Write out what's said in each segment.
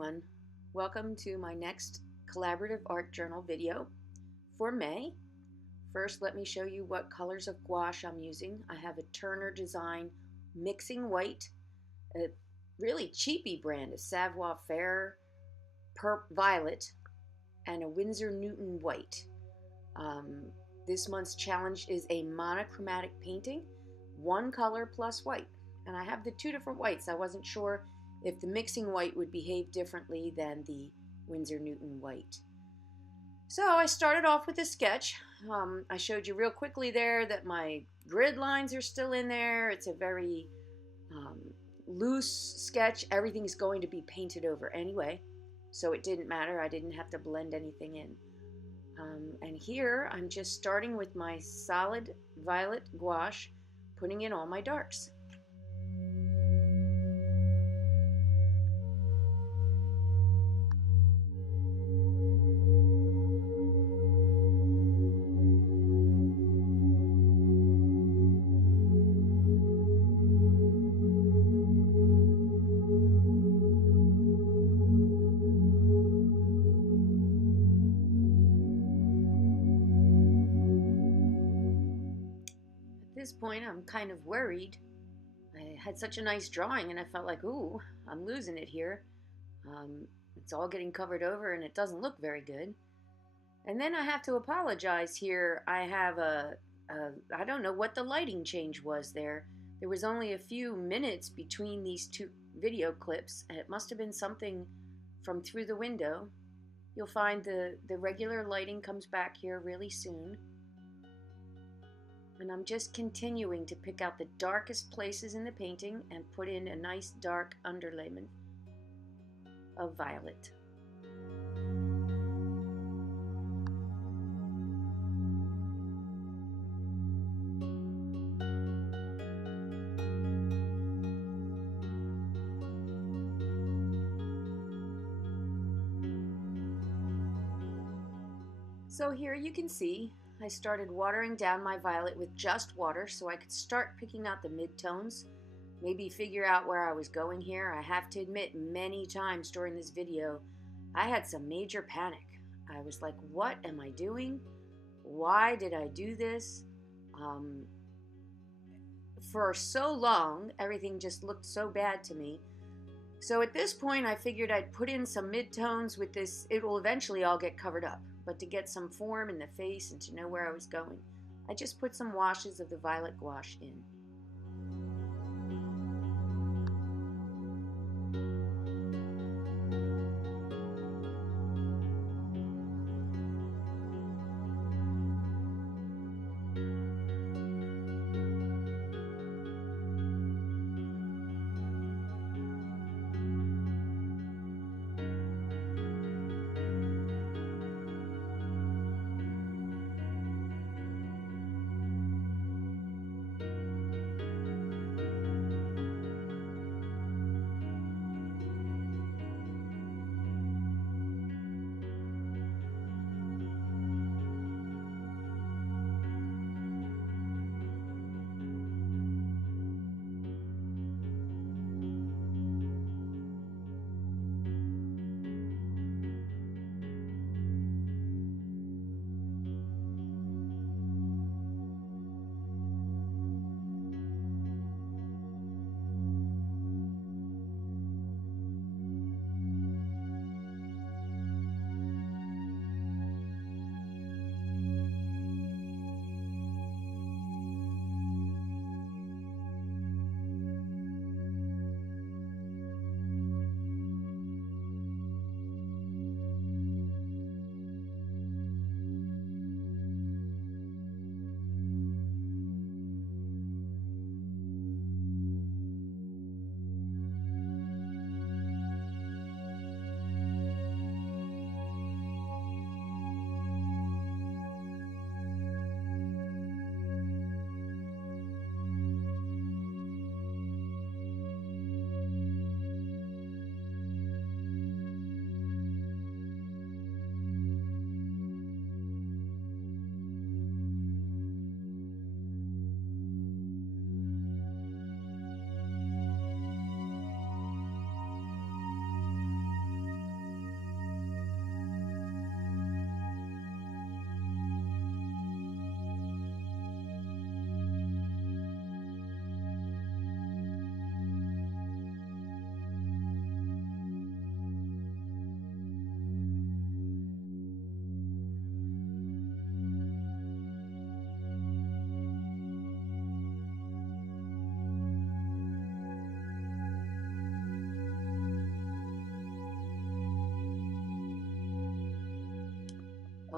everyone. Welcome to my next collaborative art journal video for May. First, let me show you what colors of gouache I'm using. I have a Turner Design Mixing White, a really cheapy brand, a Savoir Faire Violet, and a Winsor Newton White. This month's challenge is a monochromatic painting, one color plus white. And I have the two different whites. I wasn't sure if the mixing white would behave differently than the Winsor Newton white. So I started off with a sketch. I showed you real quickly there that my grid lines are still in there. It's a very loose sketch. Everything's going to be painted over anyway, so it didn't matter. I didn't have to blend anything in. And here I'm just starting with my solid violet gouache, putting in all my darks. At this point, I'm kind of worried. I had such a nice drawing and I felt like, ooh, I'm losing it here. It's all getting covered over and it doesn't look very good. And then I have to apologize here. I have I don't know what the lighting change was there. There was only a few minutes between these two video clips, and it must have been something from through the window. You'll find the regular lighting comes back here really soon. And I'm just continuing to pick out the darkest places in the painting and put in a nice dark underlayment of violet. So here you can see I started watering down my violet with just water so I could start picking out the midtones, maybe figure out where I was going here. I have to admit, many times during this video, I had some major panic. I was like, what am I doing? Why did I do this? For so long, everything just looked so bad to me. So at this point, I figured I'd put in some midtones with this. It will eventually all get covered up. But to get some form in the face and to know where I was going, I just put some washes of the violet gouache in.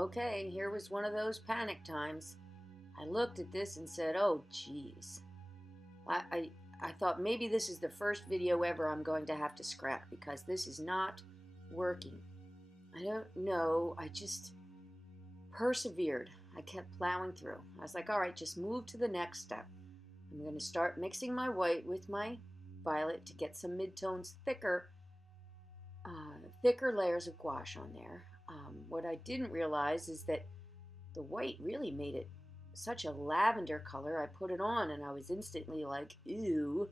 Okay, here was one of those panic times. I looked at this and said, oh, geez. I thought maybe this is the first video ever I'm going to have to scrap because this is not working. I don't know. I just persevered. I kept plowing through. I was like, all right, just move to the next step. I'm going to start mixing my white with my violet to get some midtones, thicker layers of gouache on there. What I didn't realize is that the white really made it such a lavender color. I put it on and I was instantly like, ew.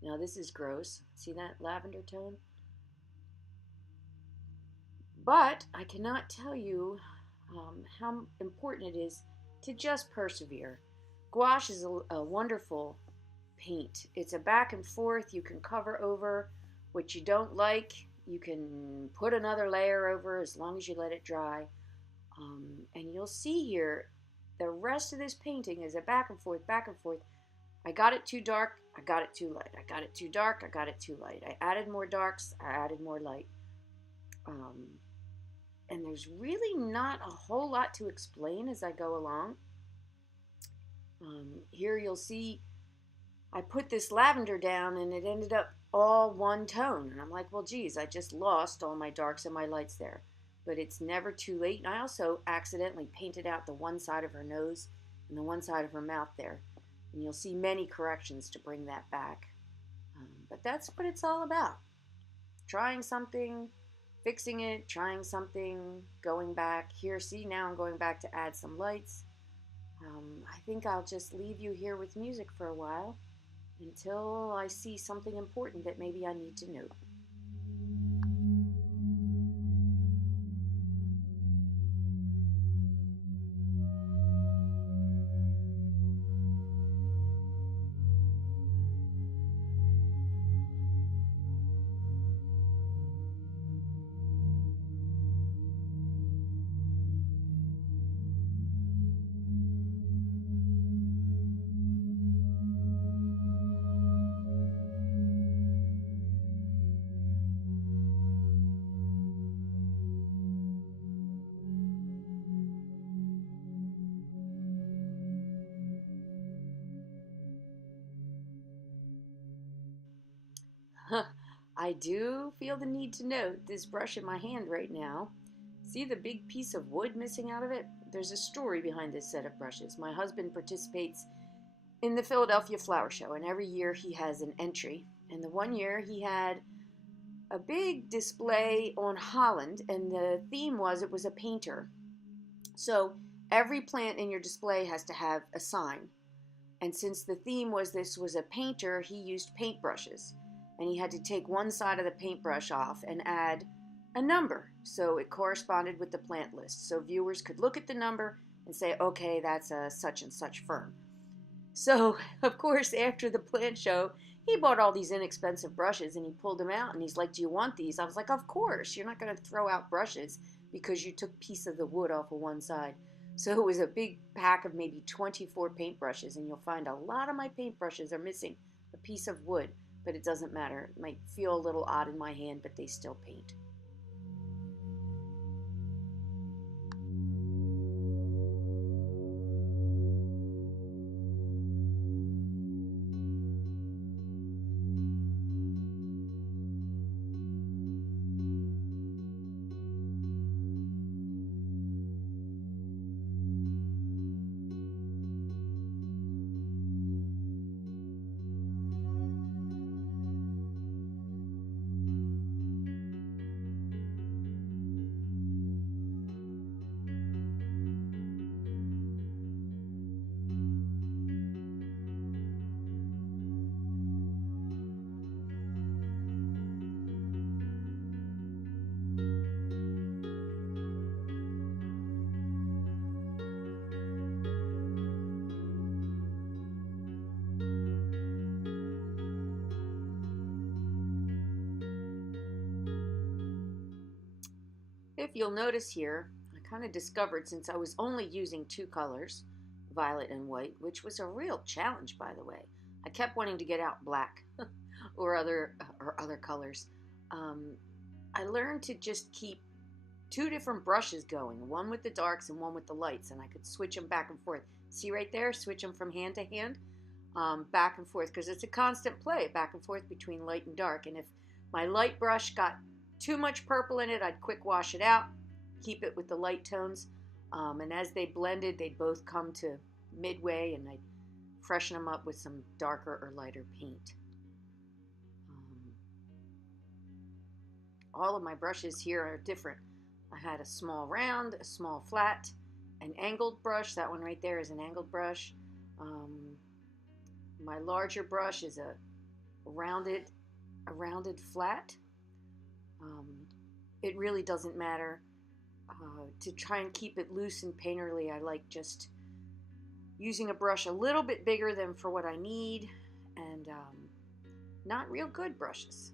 Now this is gross. See that lavender tone? But I cannot tell you how important it is to just persevere. Gouache is a wonderful paint. It's a back and forth. You can cover over what you don't like. You can put another layer over as long as you let it dry. And you'll see here, the rest of this painting is a back and forth, back and forth. I got it too dark, I got it too light. I got it too dark, I got it too light. I added more darks, I added more light. And there's really not a whole lot to explain as I go along. Here you'll see I put this lavender down and it ended up all one tone. And I'm like, well, geez, I just lost all my darks and my lights there. But it's never too late. And I also accidentally painted out the one side of her nose and the one side of her mouth there. And you'll see many corrections to bring that back. But that's what it's all about. Trying something, fixing it, trying something, going back. Here, see, now I'm going back to add some lights. I think I'll just leave you here with music for a while until I see something important that maybe I need to note. I do feel the need to note this brush in my hand right now. See the big piece of wood missing out of it? There's a story behind this set of brushes. My husband participates in the Philadelphia Flower Show, and every year he has an entry. And the one year he had a big display on Holland, and the theme was it was a painter. So every plant in your display has to have a sign. And since the theme was this was a painter, he used paintbrushes. And he had to take one side of the paintbrush off and add a number. So it corresponded with the plant list. So viewers could look at the number and say, okay, that's a such and such firm. So, of course, after the plant show, he bought all these inexpensive brushes and he pulled them out and he's like, do you want these? I was like, of course. You're not going to throw out brushes because you took a piece of the wood off of one side. So it was a big pack of maybe 24 paintbrushes, and you'll find a lot of my paintbrushes are missing a piece of wood. But it doesn't matter. It might feel a little odd in my hand, but they still paint. If you'll notice here, I kind of discovered since I was only using two colors, violet and white, which was a real challenge, by the way. I kept wanting to get out black or other colors. I learned to just keep two different brushes going, one with the darks and one with the lights, and I could switch them back and forth. See right there, switch them from hand to hand, back and forth, because it's a constant play back and forth between light and dark. And if my light brush got too much purple in it, I'd quick wash it out, keep it with the light tones, and as they blended, they'd both come to midway, and I'd freshen them up with some darker or lighter paint. All of my brushes here are different. I had a small round, a small flat, an angled brush. That one right there is an angled brush. My larger brush is a rounded flat. It really doesn't matter. To try and keep it loose and painterly, I like just using a brush a little bit bigger than for what I need, and not real good brushes.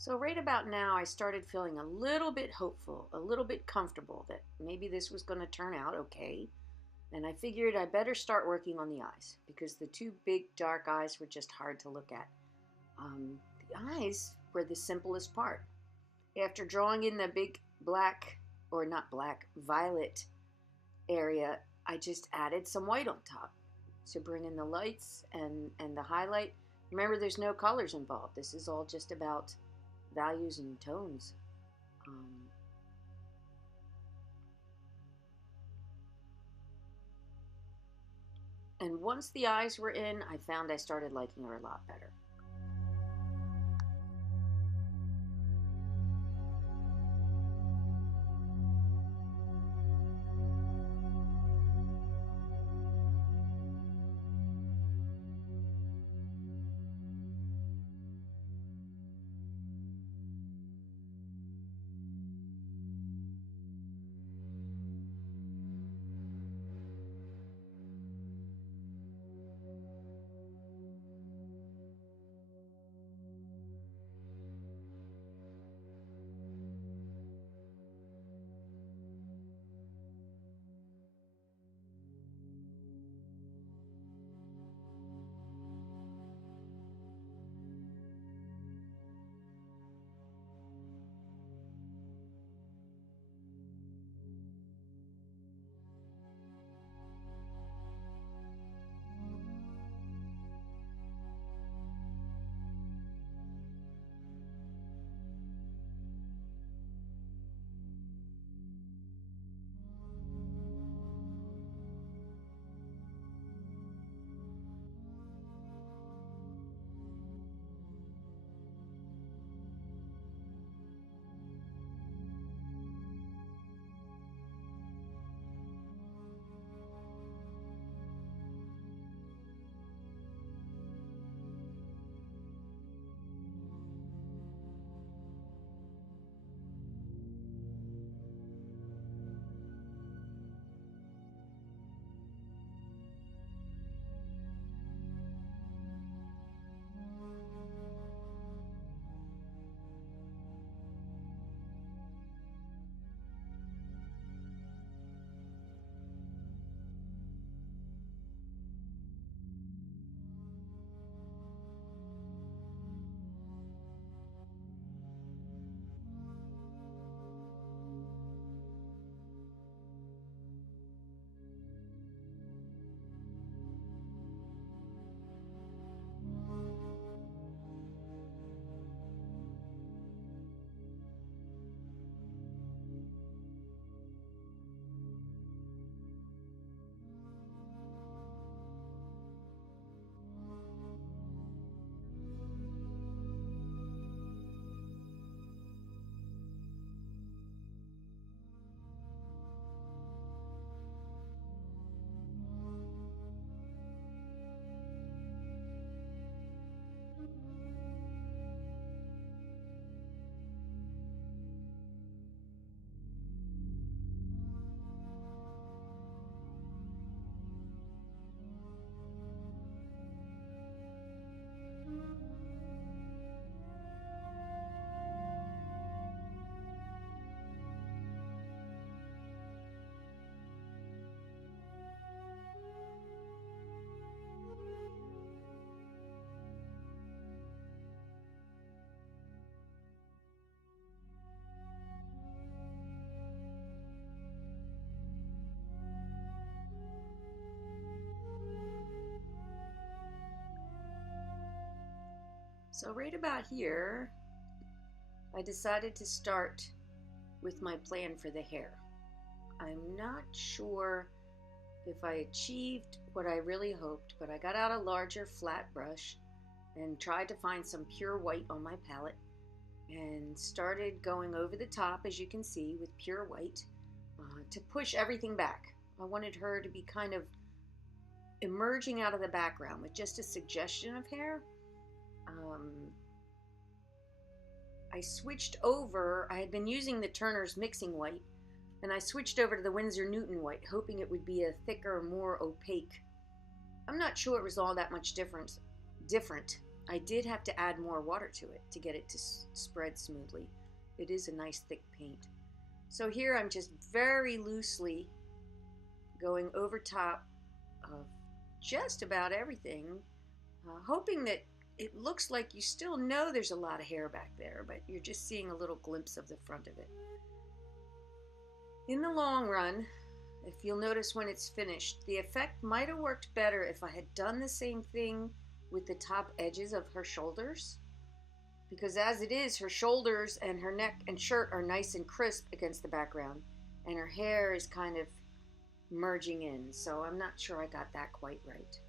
So right about now, I started feeling a little bit hopeful, a little bit comfortable that maybe this was going to turn out okay. And I figured I better start working on the eyes because the two big dark eyes were just hard to look at. The eyes were the simplest part. After drawing in the big black, or not black, violet area, I just added some white on top to bring in the lights and the highlight. Remember, there's no colors involved. This is all just about values and tones. And once the eyes were in, I found I started liking her a lot better. So right about here, I decided to start with my plan for the hair. I'm not sure if I achieved what I really hoped, but I got out a larger flat brush and tried to find some pure white on my palette and started going over the top, as you can see, with pure white to push everything back. I wanted her to be kind of emerging out of the background with just a suggestion of hair. I switched over. I had been using the Turner's mixing white, and I switched over to the Winsor Newton white, hoping it would be a thicker, more opaque. I'm not sure it was all that much different. I did have to add more water to it to get it to spread smoothly. It is a nice thick paint. So here I'm just very loosely going over top of just about everything, hoping that it looks like you still know there's a lot of hair back there, but you're just seeing a little glimpse of the front of it. In the long run, if you'll notice when it's finished, the effect might have worked better if I had done the same thing with the top edges of her shoulders, because as it is, her shoulders and her neck and shirt are nice and crisp against the background, and her hair is kind of merging in, so I'm not sure I got that quite right.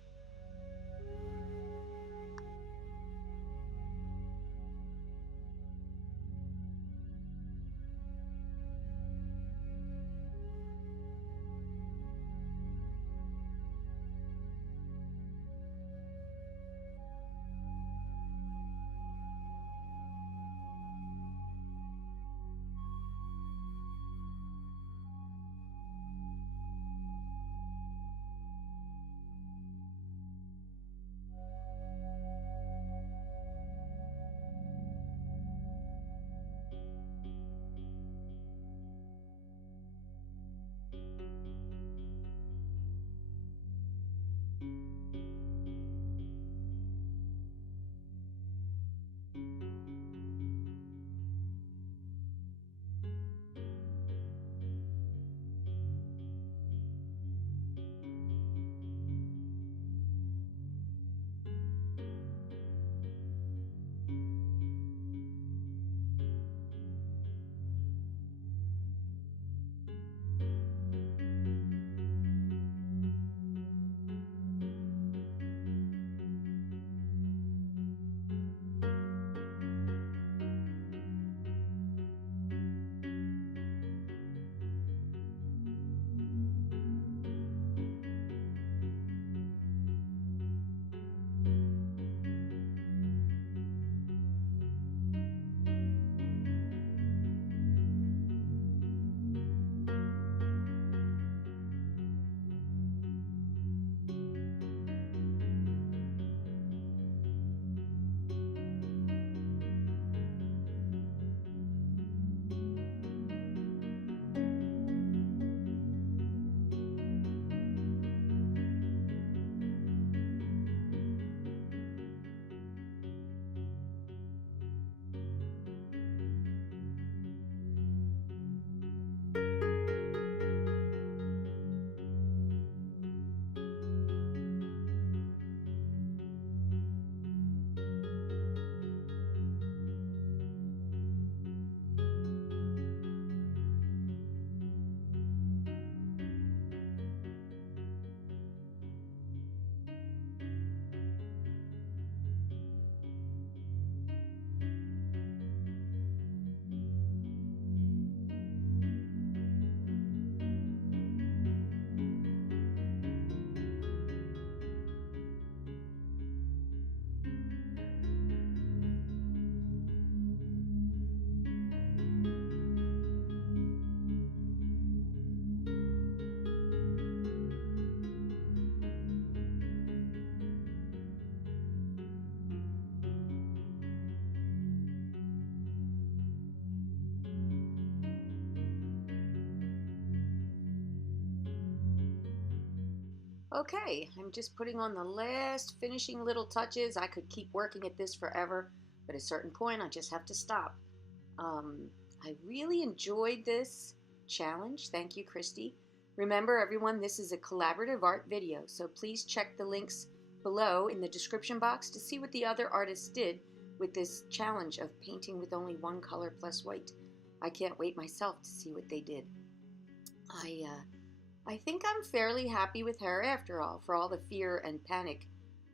Okay, I'm just putting on the last finishing little touches. I could keep working at this forever, but at a certain point I just have to stop. I really enjoyed this challenge. Thank you, Christy. Remember, everyone, this is a collaborative art video, so please check the links below in the description box to see what the other artists did with this challenge of painting with only one color plus white. I can't wait myself to see what they did. I think I'm fairly happy with her after all, for all the fear and panic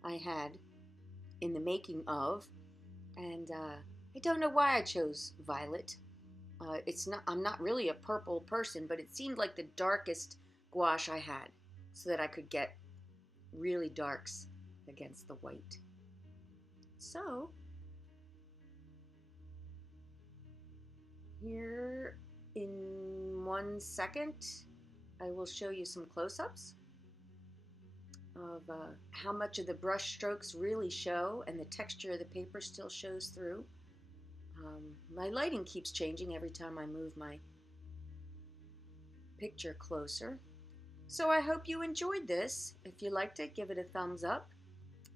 I had in the making of. And I don't know why I chose violet. I'm not really a purple person, but it seemed like the darkest gouache I had, so that I could get really darks against the white. So here in 1 second, I will show you some close-ups of how much of the brush strokes really show and the texture of the paper still shows through. My lighting keeps changing every time I move my picture closer. So I hope you enjoyed this. If you liked it, give it a thumbs up,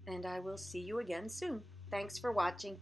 and I will see you again soon. Thanks for watching.